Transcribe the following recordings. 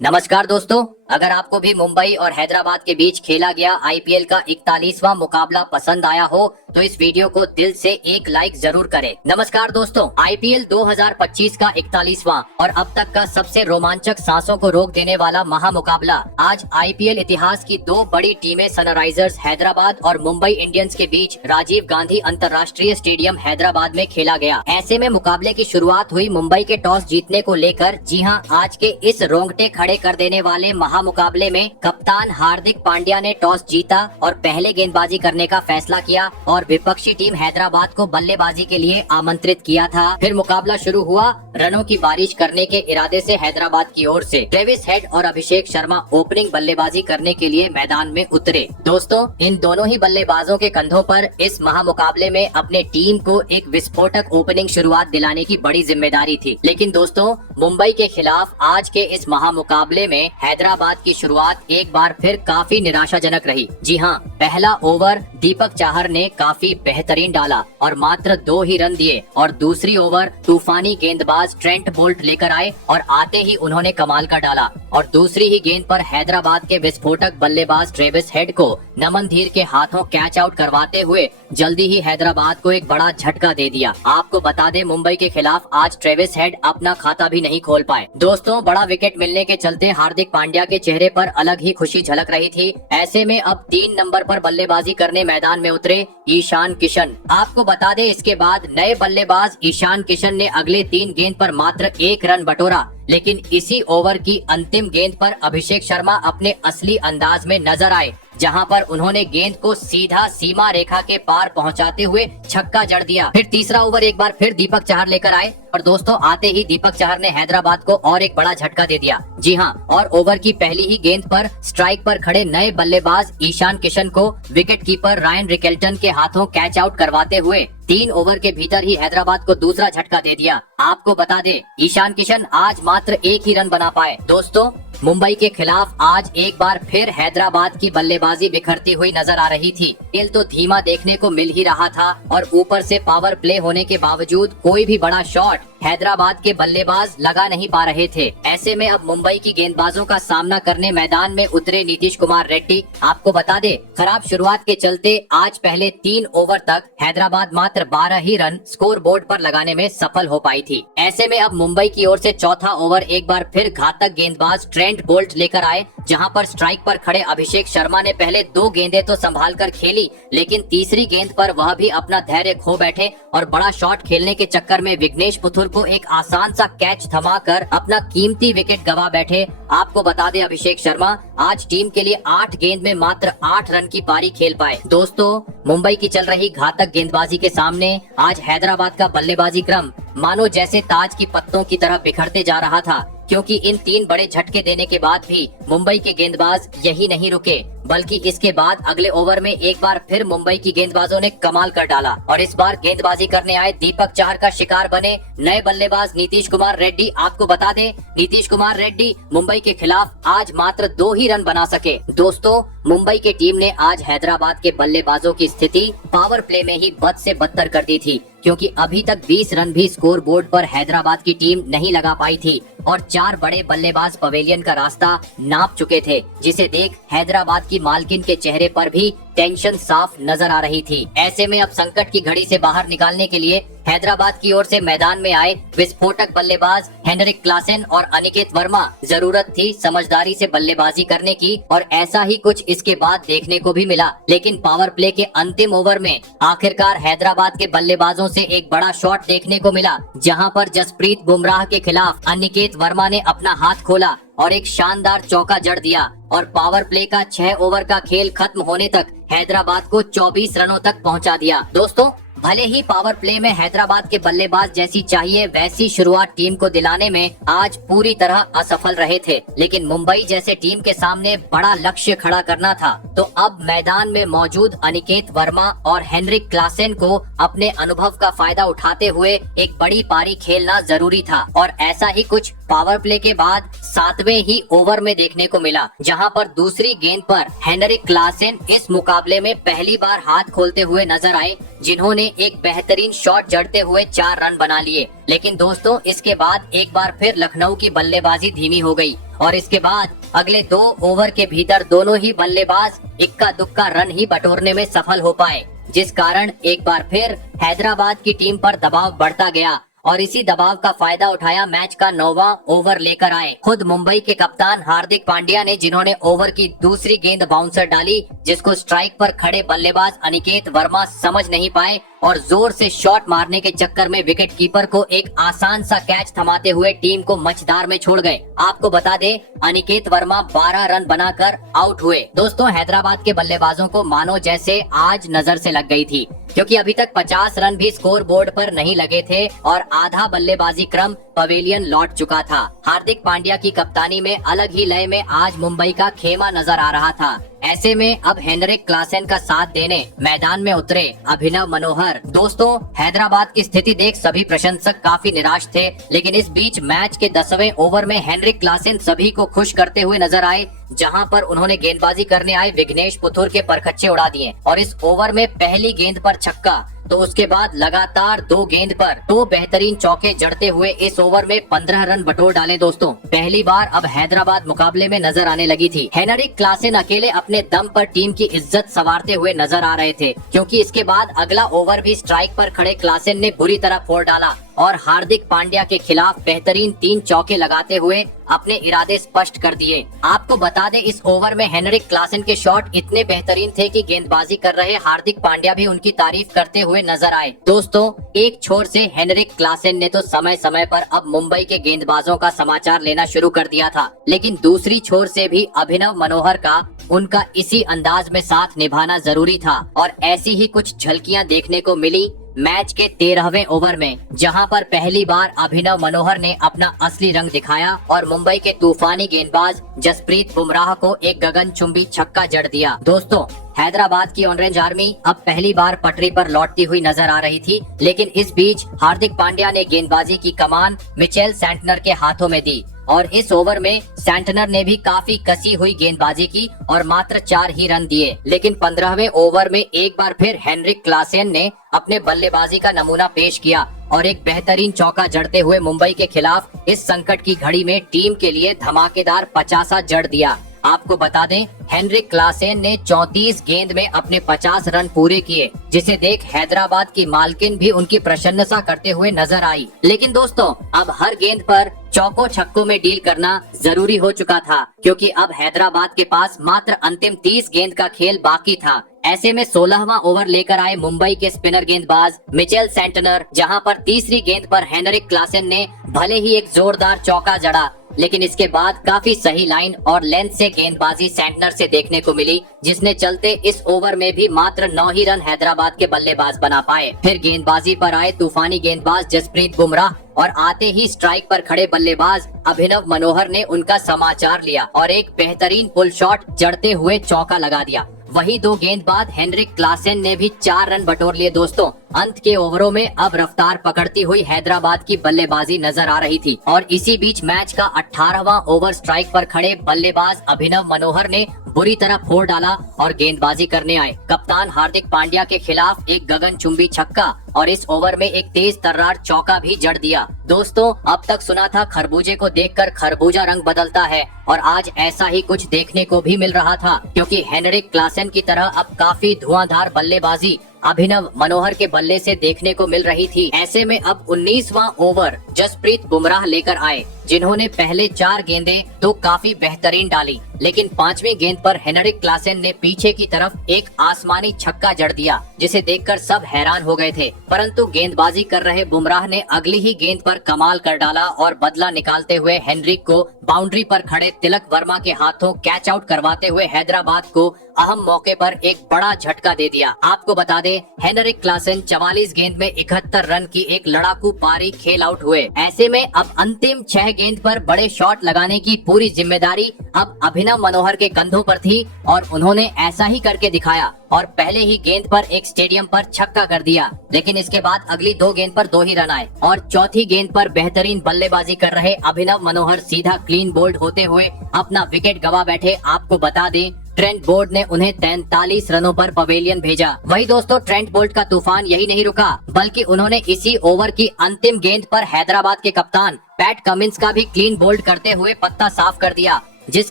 नमस्कार दोस्तों, अगर आपको भी मुंबई और हैदराबाद के बीच खेला गया आईपीएल का 41वां मुकाबला पसंद आया हो तो इस वीडियो को दिल से एक लाइक जरूर करें। नमस्कार दोस्तों, आईपीएल 2025 का 41वां और अब तक का सबसे रोमांचक, सांसों को रोक देने वाला महामुकाबला आज आईपीएल इतिहास की दो बड़ी टीमें सनराइजर्स हैदराबाद और मुंबई इंडियंस के बीच राजीव गांधी अंतर्राष्ट्रीय स्टेडियम हैदराबाद में खेला गया। ऐसे में मुकाबले की शुरुआत हुई मुंबई के टॉस जीतने को लेकर। जी हां, आज के इस रोंगटे खड़े कर देने वाले मुकाबले में कप्तान हार्दिक पांड्या ने टॉस जीता और पहले गेंदबाजी करने का फैसला किया और विपक्षी टीम हैदराबाद को बल्लेबाजी के लिए आमंत्रित किया था। फिर मुकाबला शुरू हुआ। रनों की बारिश करने के इरादे से हैदराबाद की ओर से ट्रेविस हेड और अभिषेक शर्मा ओपनिंग बल्लेबाजी करने के लिए मैदान में उतरे। दोस्तों, इन दोनों ही बल्लेबाजों के कंधों पर इस महामुकाबले में अपने टीम को एक विस्फोटक ओपनिंग शुरुआत दिलाने की बड़ी जिम्मेदारी थी। लेकिन दोस्तों, मुंबई के खिलाफ आज के इस महामुकाबले में हैदराबाद की शुरुआत एक बार फिर काफी निराशाजनक रही। जी हां, पहला ओवर दीपक चाहर ने काफी बेहतरीन डाला और मात्र 2 ही रन दिए और दूसरी ओवर तूफानी गेंदबाज ट्रेंट बोल्ट लेकर आए और आते ही उन्होंने कमाल का डाला और दूसरी ही गेंद पर हैदराबाद के विस्फोटक बल्लेबाज ट्रेविस हेड को नमन धीर के हाथों कैच आउट करवाते हुए जल्दी ही हैदराबाद को एक बड़ा झटका दे दिया। आपको बता दें, मुंबई के खिलाफ आज ट्रेविस हेड अपना खाता भी नहीं खोल पाए। दोस्तों, बड़ा विकेट मिलने के चलते हार्दिक पांड्या के चेहरे पर अलग ही खुशी झलक रही थी। ऐसे में अब 3 नंबर पर बल्लेबाजी करने मैदान में उतरे ईशान किशन। आपको बता दें, इसके बाद नए बल्लेबाज ईशान किशन ने अगले 3 गेंद पर मात्र 1 रन बटोरा। लेकिन इसी ओवर की अंतिम गेंद पर अभिषेक शर्मा अपने असली अंदाज में नजर आए, जहां पर उन्होंने गेंद को सीधा सीमा रेखा के पार पहुंचाते हुए छक्का जड़ दिया। फिर तीसरा ओवर एक बार फिर दीपक चाहर लेकर आए और दोस्तों, आते ही दीपक चाहर ने हैदराबाद को और एक बड़ा झटका दे दिया। जी हां, और ओवर की पहली ही गेंद पर स्ट्राइक पर खड़े नए बल्लेबाज ईशान किशन को विकेट कीपर रायन रिकेल्टन के हाथों कैच आउट करवाते हुए 3 ओवर के भीतर ही हैदराबाद को दूसरा झटका दे दिया। आपको बता दे, ईशान किशन आज मात्र 1 ही रन बना पाए। दोस्तों, मुंबई के खिलाफ आज एक बार फिर हैदराबाद की बल्लेबाजी बिखरती हुई नजर आ रही थी। खेल तो धीमा देखने को मिल ही रहा था और ऊपर से पावर प्ले होने के बावजूद कोई भी बड़ा शॉट हैदराबाद के बल्लेबाज लगा नहीं पा रहे थे। ऐसे में अब मुंबई की गेंदबाजों का सामना करने मैदान में उतरे नीतीश कुमार रेड्डी। आपको बता दे, खराब शुरुआत के चलते आज पहले 3 ओवर तक हैदराबाद मात्र 12 ही रन स्कोर बोर्ड पर लगाने में सफल हो पाई थी। ऐसे में अब मुंबई की ओर से चौथा ओवर एक बार फिर घातक गेंदबाज ट्रेंट बोल्ट लेकर आए, जहां पर स्ट्राइक पर खड़े अभिषेक शर्मा ने पहले 2 गेंदें तो संभाल कर खेली, लेकिन तीसरी गेंद पर वह भी अपना धैर्य खो बैठे और बड़ा शॉट खेलने के चक्कर में विघ्नेश पुथुर को एक आसान सा कैच थमाकर अपना कीमती विकेट गवा बैठे। आपको बता दें, अभिषेक शर्मा आज टीम के लिए 8 गेंद में मात्र 8 रन की पारी खेल पाए। दोस्तों, मुंबई की चल रही घातक गेंदबाजी के सामने आज हैदराबाद का बल्लेबाजी क्रम मानो जैसे ताज की पत्तों की तरह बिखरते जा रहा था, क्योंकि इन 3 बड़े झटके देने के बाद भी मुंबई के गेंदबाज यही नहीं रुके, बल्कि इसके बाद अगले ओवर में एक बार फिर मुंबई की गेंदबाजों ने कमाल कर डाला और इस बार गेंदबाजी करने आए दीपक चाहर का शिकार बने नए बल्लेबाज नीतीश कुमार रेड्डी। आपको बता दें, नीतीश कुमार रेड्डी मुंबई के खिलाफ आज मात्र 2 ही रन बना सके। दोस्तों, मुंबई की टीम ने आज हैदराबाद के बल्लेबाजों की स्थिति पावर प्ले में ही बद से बदतर कर दी थी, क्योंकि अभी तक 20 रन भी स्कोर बोर्ड पर हैदराबाद की टीम नहीं लगा पाई थी और 4 बड़े बल्लेबाज पवेलियन का रास्ता नाप चुके थे, जिसे देख हैदराबाद की मालकिन के चेहरे पर भी टेंशन साफ नजर आ रही थी। ऐसे में अब संकट की घड़ी से बाहर निकालने के लिए हैदराबाद की ओर से मैदान में आए विस्फोटक बल्लेबाज हेनरिक क्लासेन और अनिकेत वर्मा। जरूरत थी समझदारी से बल्लेबाजी करने की और ऐसा ही कुछ इसके बाद देखने को भी मिला। लेकिन पावर प्ले के अंतिम ओवर में आखिरकार हैदराबाद के बल्लेबाजों से एक बड़ा शॉट देखने को मिला, जहां पर जसप्रीत बुमराह के खिलाफ अनिकेत वर्मा ने अपना हाथ खोला और एक शानदार चौका जड़ दिया और पावर प्ले का 6 ओवर का खेल खत्म होने तक हैदराबाद को 24 रनों तक पहुंचा दिया। दोस्तों, भले ही पावर प्ले में हैदराबाद के बल्लेबाज जैसी चाहिए वैसी शुरुआत टीम को दिलाने में आज पूरी तरह असफल रहे थे, लेकिन मुंबई जैसे टीम के सामने बड़ा लक्ष्य खड़ा करना था, तो अब मैदान में मौजूद अनिकेत वर्मा और हेनरिक क्लासेन को अपने अनुभव का फायदा उठाते हुए एक बड़ी पारी खेलना जरूरी था। और ऐसा ही कुछ पावर प्ले के बाद 7वें ही ओवर में देखने को मिला, जहां पर दूसरी गेंद पर हेनरिक क्लासेन इस मुकाबले में पहली बार हाथ खोलते हुए नजर आए, जिन्होंने एक बेहतरीन शॉट जड़ते हुए 4 रन बना लिए। लेकिन दोस्तों, इसके बाद एक बार फिर लखनऊ की बल्लेबाजी धीमी हो गई। और इसके बाद अगले 2 ओवर के भीतर दोनों ही बल्लेबाज इक्का दुक्का रन ही बटोरने में सफल हो पाए, जिस कारण एक बार फिर हैदराबाद की टीम पर दबाव बढ़ता गया और इसी दबाव का फायदा उठाया मैच का 9वां ओवर लेकर आए खुद मुंबई के कप्तान हार्दिक पांड्या ने, जिन्होंने ओवर की दूसरी गेंद बाउंसर डाली, जिसको स्ट्राइक पर खड़े बल्लेबाज अनिकेत वर्मा समझ नहीं पाए और जोर से शॉट मारने के चक्कर में विकेट कीपर को एक आसान सा कैच थमाते हुए टीम को मझधार में छोड़ गए। आपको बता दें, अनिकेत वर्मा 12 रन बनाकर आउट हुए। दोस्तों, हैदराबाद के बल्लेबाजों को मानो जैसे आज नजर से लग गई थी, क्योंकि अभी तक 50 रन भी स्कोर बोर्ड पर नहीं लगे थे और आधा बल्लेबाजी क्रम पवेलियन लौट चुका था। हार्दिक पांड्या की कप्तानी में अलग ही लय में आज मुंबई का खेमा नजर आ रहा था। ऐसे में अब हेनरिक क्लासेन का साथ देने मैदान में उतरे अभिनव मनोहर। दोस्तों, हैदराबाद की स्थिति देख सभी प्रशंसक काफी निराश थे, लेकिन इस बीच मैच के 10वें ओवर में हेनरिक क्लासेन सभी को खुश करते हुए नजर आए, जहां पर उन्होंने गेंदबाजी करने आए विघ्नेश पुथुर के परखच्चे उड़ा दिए और इस ओवर में पहली गेंद पर छक्का, तो उसके बाद लगातार 2 गेंद पर 2 बेहतरीन चौके जड़ते हुए इस ओवर में 15 रन बटोर डाले। दोस्तों, पहली बार अब हैदराबाद मुकाबले में नजर आने लगी थी। हेनरिक क्लासेन अकेले अपने दम पर टीम की इज्जत संवारते हुए नजर आ रहे थे, क्योंकि इसके बाद अगला ओवर भी स्ट्राइक पर खड़े क्लासेन ने बुरी तरह फोड़ डाला और हार्दिक पांड्या के खिलाफ बेहतरीन 3 चौके लगाते हुए अपने इरादे स्पष्ट कर दिए। आपको बता दें, इस ओवर में हेनरिक क्लासेन के शॉट इतने बेहतरीन थे कि गेंदबाजी कर रहे हार्दिक पांड्या भी उनकी तारीफ करते हुए नजर आए। दोस्तों, एक छोर से हेनरिक क्लासेन ने तो समय समय पर अब मुंबई के गेंदबाजों का समाचार लेना शुरू कर दिया था, लेकिन दूसरी छोर से भी अभिनव मनोहर का उनका इसी अंदाज में साथ निभाना जरूरी था और ऐसी ही कुछ झलकियां देखने को मिली मैच के 13वें ओवर में, जहां पर पहली बार अभिनव मनोहर ने अपना असली रंग दिखाया और मुंबई के तूफानी गेंदबाज जसप्रीत बुमराह को एक गगनचुंबी छक्का जड़ दिया। दोस्तों, हैदराबाद की ऑरेंज आर्मी अब पहली बार पटरी पर लौटती हुई नजर आ रही थी, लेकिन इस बीच हार्दिक पांड्या ने गेंदबाजी की कमान मिचेल सैंटनर के हाथों में दी और इस ओवर में सैंटनर ने भी काफी कसी हुई गेंदबाजी की और मात्र 4 ही रन दिए। लेकिन 15वें ओवर में एक बार फिर हेनरिक क्लासेन ने अपने बल्लेबाजी का नमूना पेश किया और एक बेहतरीन चौका जड़ते हुए मुंबई के खिलाफ इस संकट की घड़ी में टीम के लिए धमाकेदार 50 जड़ दिया। आपको बता दें, हेनरिक क्लासेन ने 34 गेंद में अपने 50 रन पूरे किए, जिसे देख हैदराबाद की मालकिन भी उनकी प्रशंसा करते हुए नजर आई। लेकिन दोस्तों, अब हर गेंद पर चौकों छक्कों में डील करना जरूरी हो चुका था, क्योंकि अब हैदराबाद के पास मात्र अंतिम 30 गेंद का खेल बाकी था। ऐसे में 16वां ओवर लेकर आए मुंबई के स्पिनर गेंदबाज मिचेल सैंटनर, जहां पर तीसरी गेंद पर हेनरिक क्लासेन ने भले ही एक जोरदार चौका जड़ा, लेकिन इसके बाद काफी सही लाइन और लेंथ से गेंदबाजी सैंटनर से देखने को मिली, जिसने चलते इस ओवर में भी मात्र 9 ही रन हैदराबाद के बल्लेबाज बना पाए। फिर गेंदबाजी पर आए तूफानी गेंदबाज जसप्रीत बुमराह और आते ही स्ट्राइक पर खड़े बल्लेबाज अभिनव मनोहर ने उनका समाचार लिया और एक बेहतरीन पुल शॉट जड़ते हुए चौका लगा दिया। वहीं 2 गेंद बाद हेनरिक क्लासेन ने भी 4 रन बटोर लिए। दोस्तों, अंत के ओवरों में अब रफ्तार पकड़ती हुई हैदराबाद की बल्लेबाजी नजर आ रही थी और इसी बीच मैच का 18वां ओवर स्ट्राइक पर खड़े बल्लेबाज अभिनव मनोहर ने बुरी तरह फोड़ डाला और गेंदबाजी करने आए कप्तान हार्दिक पांड्या के खिलाफ एक गगनचुंबी छक्का और इस ओवर में एक तेज तर्रार चौका भी जड़ दिया। दोस्तों, अब तक सुना था खरबूजे को देखकर खरबूजा रंग बदलता है और आज ऐसा ही कुछ देखने को भी मिल रहा था, क्योंकि हेनरिक क्लासेन की तरह अब काफी धुआंधार बल्लेबाजी अभिनव मनोहर के बल्ले से देखने को मिल रही थी। ऐसे में अब 19वां ओवर जसप्रीत बुमराह लेकर आए, जिन्होंने पहले 4 गेंदें तो काफी बेहतरीन डाली, लेकिन 5वीं गेंद पर हेनरिक क्लासेन ने पीछे की तरफ एक आसमानी छक्का जड़ दिया, जिसे देखकर सब हैरान हो गए थे। परंतु गेंदबाजी कर रहे बुमराह ने अगली ही गेंद पर कमाल कर डाला और बदला निकालते हुए हेनरिक को बाउंड्री पर खड़े तिलक वर्मा के हाथों कैच आउट करवाते हुए हैदराबाद को अहम मौके पर एक बड़ा झटका दे दिया। आपको बता दें, हेनरिक क्लासेन 44 गेंद में 71 रन की एक लड़ाकू पारी खेल आउट हुए। ऐसे में अब अंतिम 6 गेंद पर बड़े शॉट लगाने की पूरी जिम्मेदारी अब अभिनव मनोहर के कंधों पर थी और उन्होंने ऐसा ही करके दिखाया और पहले ही गेंद पर एक स्टेडियम पर छक्का कर दिया। लेकिन इसके बाद अगली 2 गेंद पर 2 ही रन आए और चौथी गेंद पर बेहतरीन बल्लेबाजी कर रहे अभिनव मनोहर सीधा क्लीन बोल्ड होते हुए अपना विकेट गवा बैठे। आपको बता दें, ट्रेंट बोल्ट ने उन्हें 43 रनों पर पवेलियन भेजा। वही दोस्तों ट्रेंट बोल्ट का तूफान यही नहीं रुका, बल्कि उन्होंने इसी ओवर की अंतिम गेंद पर हैदराबाद के कप्तान पैट कमिंस का भी क्लीन बोल्ड करते हुए पत्ता साफ कर दिया, जिस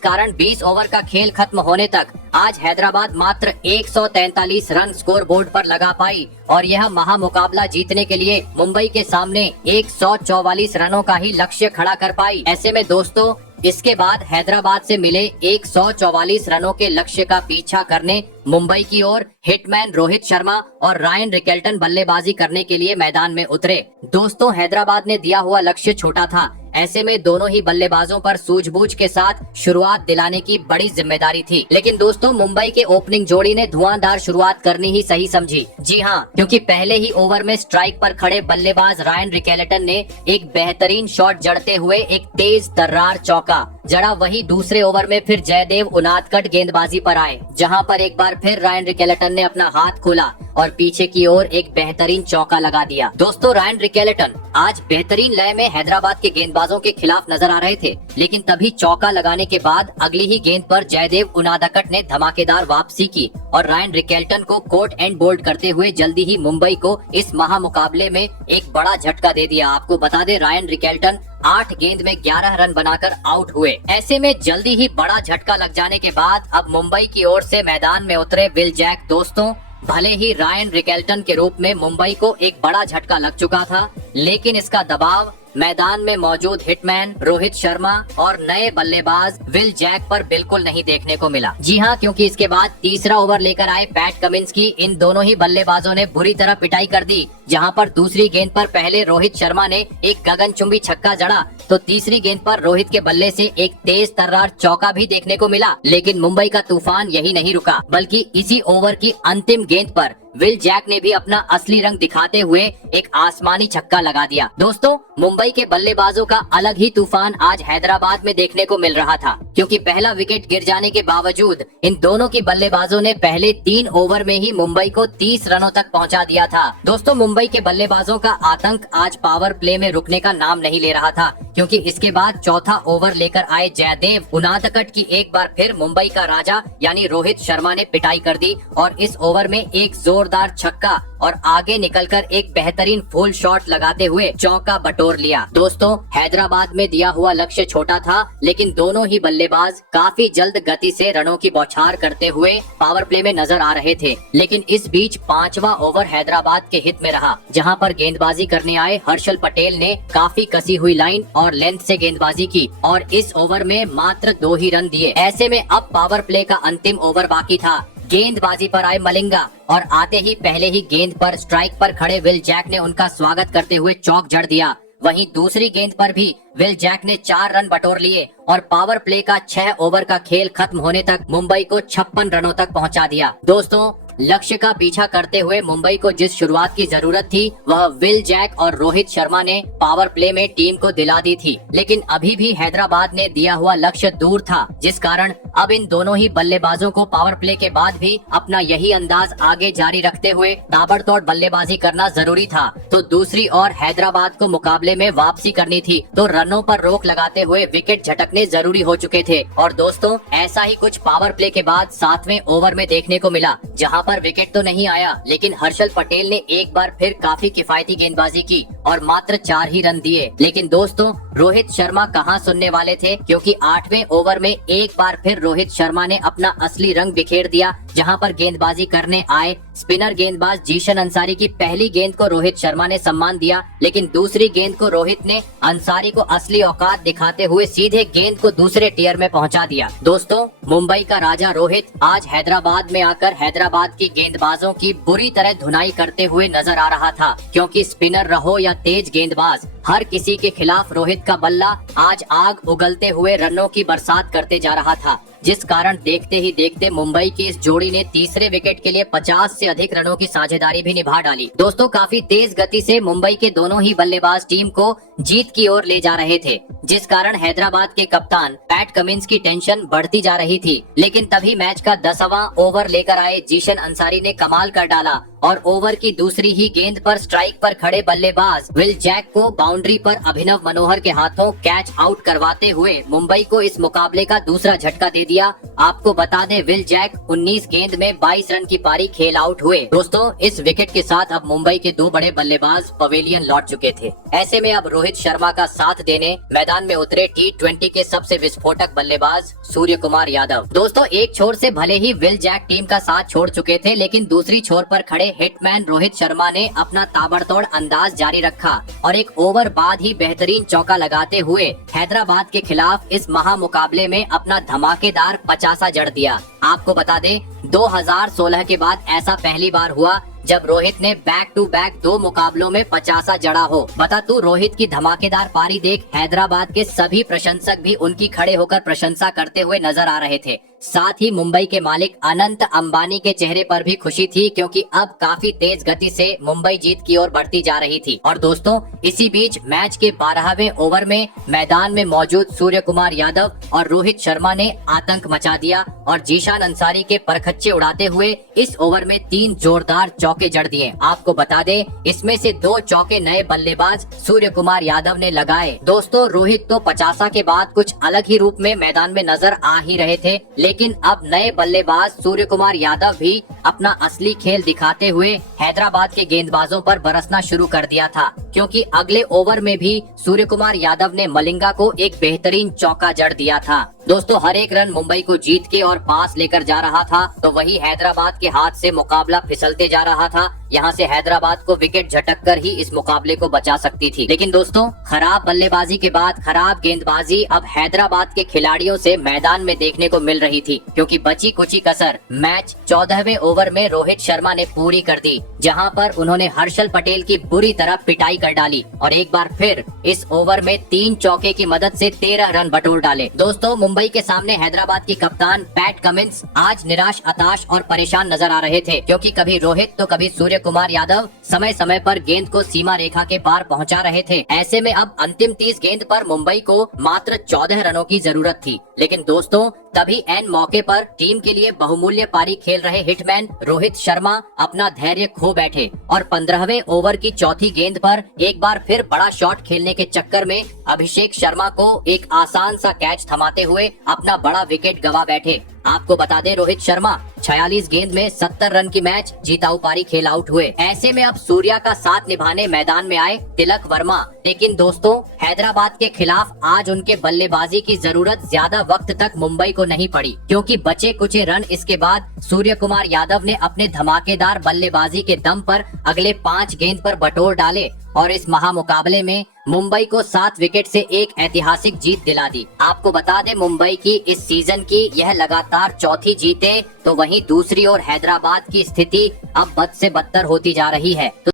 कारण 20 ओवर का खेल खत्म होने तक आज हैदराबाद मात्र 143 रन स्कोर बोर्ड पर लगा पाई और यह महामुकाबला जीतने के लिए मुंबई के सामने 144 रनों का ही लक्ष्य खड़ा कर पाई। ऐसे में दोस्तों इसके बाद हैदराबाद से मिले 144 रनों के लक्ष्य का पीछा करने मुंबई की ओर हिटमैन रोहित शर्मा और रायन रिकेल्टन बल्लेबाजी करने के लिए मैदान में उतरे। दोस्तों हैदराबाद ने दिया हुआ लक्ष्य छोटा था, ऐसे में दोनों ही बल्लेबाजों पर सूझबूझ के साथ शुरुआत दिलाने की बड़ी जिम्मेदारी थी। लेकिन दोस्तों मुंबई के ओपनिंग जोड़ी ने धुआंधार शुरुआत करनी ही सही समझी। जी हाँ, क्योंकि पहले ही ओवर में स्ट्राइक पर खड़े बल्लेबाज रायन रिकेल्टन ने एक बेहतरीन शॉट जड़ते हुए एक तेज तर्रार चौका जड़ा। वही दूसरे ओवर में फिर जयदेव उनादकट गेंदबाजी पर आए, जहां पर एक बार फिर रायन रिकेल्टन ने अपना हाथ खोला और पीछे की ओर एक बेहतरीन चौका लगा दिया। दोस्तों रायन रिकेल्टन आज बेहतरीन लय में हैदराबाद के गेंदबाजों के खिलाफ नजर आ रहे थे, लेकिन तभी चौका लगाने के बाद अगली ही गेंद पर जयदेव उनादकट ने धमाकेदार वापसी की और रायन रिकेल्टन को कोट एंड बोल्ड करते हुए जल्दी ही मुंबई को इस महामुकाबले में एक बड़ा झटका दे दिया। आपको बता दें रायन रिकेल्टन 8 गेंद में 11 रन बनाकर आउट हुए। ऐसे में जल्दी ही बड़ा झटका लग जाने के बाद अब मुंबई की ओर से मैदान में उतरे विल जैक। दोस्तों भले ही रायन रिकेल्टन के रूप में मुंबई को एक बड़ा झटका लग चुका था, लेकिन इसका दबाव मैदान में मौजूद हिटमैन रोहित शर्मा और नए बल्लेबाज विल जैक पर बिल्कुल नहीं देखने को मिला। जी हाँ, क्योंकि इसके बाद तीसरा ओवर लेकर आए पैट कमिंस की इन दोनों ही बल्लेबाजों ने बुरी तरह पिटाई कर दी, जहां पर दूसरी गेंद पर पहले रोहित शर्मा ने एक गगनचुंबी छक्का जड़ा तो तीसरी गेंद पर रोहित के बल्ले से एक तेज तर्रार चौका भी देखने को मिला। लेकिन मुंबई का तूफान यही नहीं रुका, बल्कि इसी ओवर की अंतिम गेंद पर विल जैक ने भी अपना असली रंग दिखाते हुए एक आसमानी छक्का लगा दिया। दोस्तों मुंबई के बल्लेबाजों का अलग ही तूफान आज हैदराबाद में देखने को मिल रहा था, क्योंकि पहला विकेट गिर जाने के बावजूद इन दोनों की बल्लेबाजों ने पहले 3 ओवर में ही मुंबई को 30 रनों तक पहुंचा दिया था। दोस्तों मुंबई के बल्लेबाजों का आतंक आज पावर प्ले में रुकने का नाम नहीं ले रहा था, क्योंकि इसके बाद चौथा ओवर लेकर आए जयदेव उनादकट की एक बार फिर मुंबई का राजा यानी रोहित शर्मा ने पिटाई कर दी और इस ओवर में एक जोरदार छक्का और आगे निकलकर एक बेहतरीन फुल शॉट लगाते हुए चौका बटोर लिया। दोस्तों हैदराबाद में दिया हुआ लक्ष्य छोटा था, लेकिन दोनों ही बल्लेबाज काफी जल्द गति से रनों की बौछार करते हुए पावर प्ले में नजर आ रहे थे। लेकिन इस बीच 5वां ओवर हैदराबाद के हित में रहा, जहां पर गेंदबाजी करने आए हर्षल पटेल ने काफी कसी हुई लाइन और लेंथ से गेंदबाजी की और इस ओवर में मात्र 2 ही रन दिए। ऐसे में अब पावर प्ले का अंतिम ओवर बाकी था। गेंदबाजी पर आए मलिंगा और आते ही पहले ही गेंद पर स्ट्राइक पर खड़े विल जैक ने उनका स्वागत करते हुए चौक जड़ दिया। वहीं दूसरी गेंद पर भी विल जैक ने 4 रन बटोर लिए और पावर प्ले का 6 ओवर का खेल खत्म होने तक मुंबई को 56 रनों तक पहुंचा दिया। दोस्तों लक्ष्य का पीछा करते हुए मुंबई को जिस शुरुआत की जरूरत थी वह विल जैक और रोहित शर्मा ने पावर प्ले में टीम को दिला दी थी, लेकिन अभी भी हैदराबाद ने दिया हुआ लक्ष्य दूर था, जिस कारण अब इन दोनों ही बल्लेबाजों को पावर प्ले के बाद भी अपना यही अंदाज आगे जारी रखते हुए ताबड़तोड़ बल्लेबाजी करना जरूरी था। तो दूसरी ओर हैदराबाद को मुकाबले में वापसी करनी थी, तो रनों पर रोक लगाते हुए विकेट झटकने जरूरी हो चुके थे। और दोस्तों ऐसा ही कुछ पावर प्ले के बाद 7वें ओवर में देखने को मिला, जहां पर विकेट तो नहीं आया, लेकिन हर्षल पटेल ने एक बार फिर काफी किफायती गेंदबाजी की और मात्र 4 ही रन दिए। लेकिन दोस्तों रोहित शर्मा कहां सुनने वाले थे, क्योंकि 8वें ओवर में एक बार फिर रोहित शर्मा ने अपना असली रंग बिखेर दिया, जहां पर गेंदबाजी करने आए स्पिनर गेंदबाज जीशन अंसारी की पहली गेंद को रोहित शर्मा ने सम्मान दिया, लेकिन दूसरी गेंद को रोहित ने अंसारी को असली औकात दिखाते हुए सीधे गेंद को दूसरे टियर में पहुंचा दिया। दोस्तों मुंबई का राजा रोहित आज हैदराबाद में आकर हैदराबाद की गेंदबाजों की बुरी तरह धुनाई करते हुए नजर आ रहा था, क्योंकि स्पिनर रहो या तेज गेंदबाज हर किसी के खिलाफ रोहित का बल्ला आज आग उगलते हुए रनों की बरसात करते जा रहा था, जिस कारण देखते ही देखते मुंबई की इस जोड़ी ने तीसरे विकेट के लिए 50 से अधिक रनों की साझेदारी भी निभा डाली। दोस्तों काफी तेज गति से मुंबई के दोनों ही बल्लेबाज टीम को जीत की ओर ले जा रहे थे, जिस कारण हैदराबाद के कप्तान पैट कमिंस की टेंशन बढ़ती जा रही थी। लेकिन तभी मैच का 10वां ओवर लेकर आए जीशन अंसारी ने कमाल कर डाला और ओवर की दूसरी ही गेंद पर स्ट्राइक पर खड़े बल्लेबाज विल जैक को बाउंड्री पर अभिनव मनोहर के हाथों कैच आउट करवाते हुए मुंबई को इस मुकाबले का दूसरा झटका दे दिया। आपको बता दें, विल जैक 19 गेंद में 22 रन की पारी खेल आउट हुए। दोस्तों, इस विकेट के साथ अब मुंबई के 2 बड़े बल्लेबाज पवेलियन लौट चुके थे। ऐसे में अब रोहित शर्मा का साथ देने मैदान में उतरे T20 के सबसे विस्फोटक बल्लेबाज सूर्य कुमार यादव। दोस्तों, एक छोर से भले ही विल जैक टीम का साथ छोड़ चुके थे, लेकिन दूसरी छोर पर खड़े हिटमैन रोहित शर्मा ने अपना ताबड़तोड़ अंदाज जारी रखा और एक ओवर बाद ही बेहतरीन चौका लगाते हुए हैदराबाद के खिलाफ इस महामुकाबले में अपना धमाकेदार 50 जड़ दिया। आपको बता दें, 2016 के बाद ऐसा पहली बार हुआ जब रोहित ने बैक टू बैक 2 मुकाबलों में 50 जड़ा हो। बता तू, रोहित की धमाकेदार पारी देख हैदराबाद के सभी प्रशंसक भी उनकी खड़े होकर प्रशंसा करते हुए नजर आ रहे थे। साथ ही मुंबई के मालिक अनंत अंबानी के चेहरे पर भी खुशी थी, क्योंकि अब काफी तेज गति से मुंबई जीत की ओर बढ़ती जा रही थी। और दोस्तों, इसी बीच मैच के 12वें ओवर में मैदान में मौजूद सूर्य कुमार यादव और रोहित शर्मा ने आतंक मचा दिया और जीशान अंसारी के परखच्चे उड़ाते हुए इस ओवर में 3 जोरदार चौके जड़ दिए। आपको बता दें, इसमें से 2 चौके नए बल्लेबाज सूर्य कुमार यादव ने लगाए। दोस्तों, रोहित तो 50 के बाद कुछ अलग ही रूप में मैदान में नजर आ ही रहे थे, लेकिन अब नए बल्लेबाज सूर्य कुमार यादव भी अपना असली खेल दिखाते हुए हैदराबाद के गेंदबाजों पर बरसना शुरू कर दिया था, क्योंकि अगले ओवर में भी सूर्य कुमार यादव ने मलिंगा को एक बेहतरीन चौका जड़ दिया था। दोस्तों, हर एक रन मुंबई को जीत के और पास लेकर जा रहा था, तो वही हैदराबाद के हाथ से मुकाबला फिसलते जा रहा था। यहाँ से हैदराबाद को विकेट झटक कर ही इस मुकाबले को बचा सकती थी। लेकिन दोस्तों, खराब बल्लेबाजी के बाद खराब गेंदबाजी अब हैदराबाद के खिलाड़ियों से मैदान में देखने को मिल रही थी, क्योंकि बची कुची कसर मैच 14वें ओवर में रोहित शर्मा ने पूरी कर दी, जहाँ पर उन्होंने हर्षल पटेल की बुरी तरह पिटाई कर डाली और एक बार फिर इस ओवर में 3 चौके की मदद से 13 रन बटोर डाले। दोस्तों, मुंबई के सामने हैदराबाद की कप्तान पैट कमिंस आज निराश, हताश और परेशान नजर आ रहे थे, क्योंकि कभी रोहित तो कभी सूर्य कुमार यादव समय समय पर गेंद को सीमा रेखा के पार पहुंचा रहे थे। ऐसे में अब अंतिम 30 गेंद पर मुंबई को मात्र 14 रनों की जरूरत थी। लेकिन दोस्तों, तभी एन मौके पर टीम के लिए बहुमूल्य पारी खेल रहे हिटमैन रोहित शर्मा अपना धैर्य खो बैठे और 15वें ओवर की चौथी गेंद पर एक बार फिर बड़ा शॉट खेलने के चक्कर में अभिषेक शर्मा को एक आसान सा कैच थमाते हुए अपना बड़ा विकेट गवा बैठे। आपको बता दें, रोहित शर्मा 46 गेंद में 70 रन की मैच जीताऊ पारी खेल आउट हुए। ऐसे में अब सूर्या का साथ निभाने मैदान में आए तिलक वर्मा। लेकिन दोस्तों, हैदराबाद के खिलाफ आज उनके बल्लेबाजी की जरूरत ज्यादा वक्त तक मुंबई को नहीं पड़ी, क्योंकि बचे कुचे रन इसके बाद सूर्य कुमार यादव ने अपने धमाकेदार बल्लेबाजी के दम पर अगले 5 गेंद पर बटोर डाले और इस महामुकाबले में मुंबई को 7 विकेट से एक ऐतिहासिक जीत दिला दी। आपको बता दें, मुंबई की इस सीजन की यह लगातार चौथी जीत है, तो वहीं दूसरी ओर हैदराबाद की स्थिति अब बद से बदतर होती जा रही है।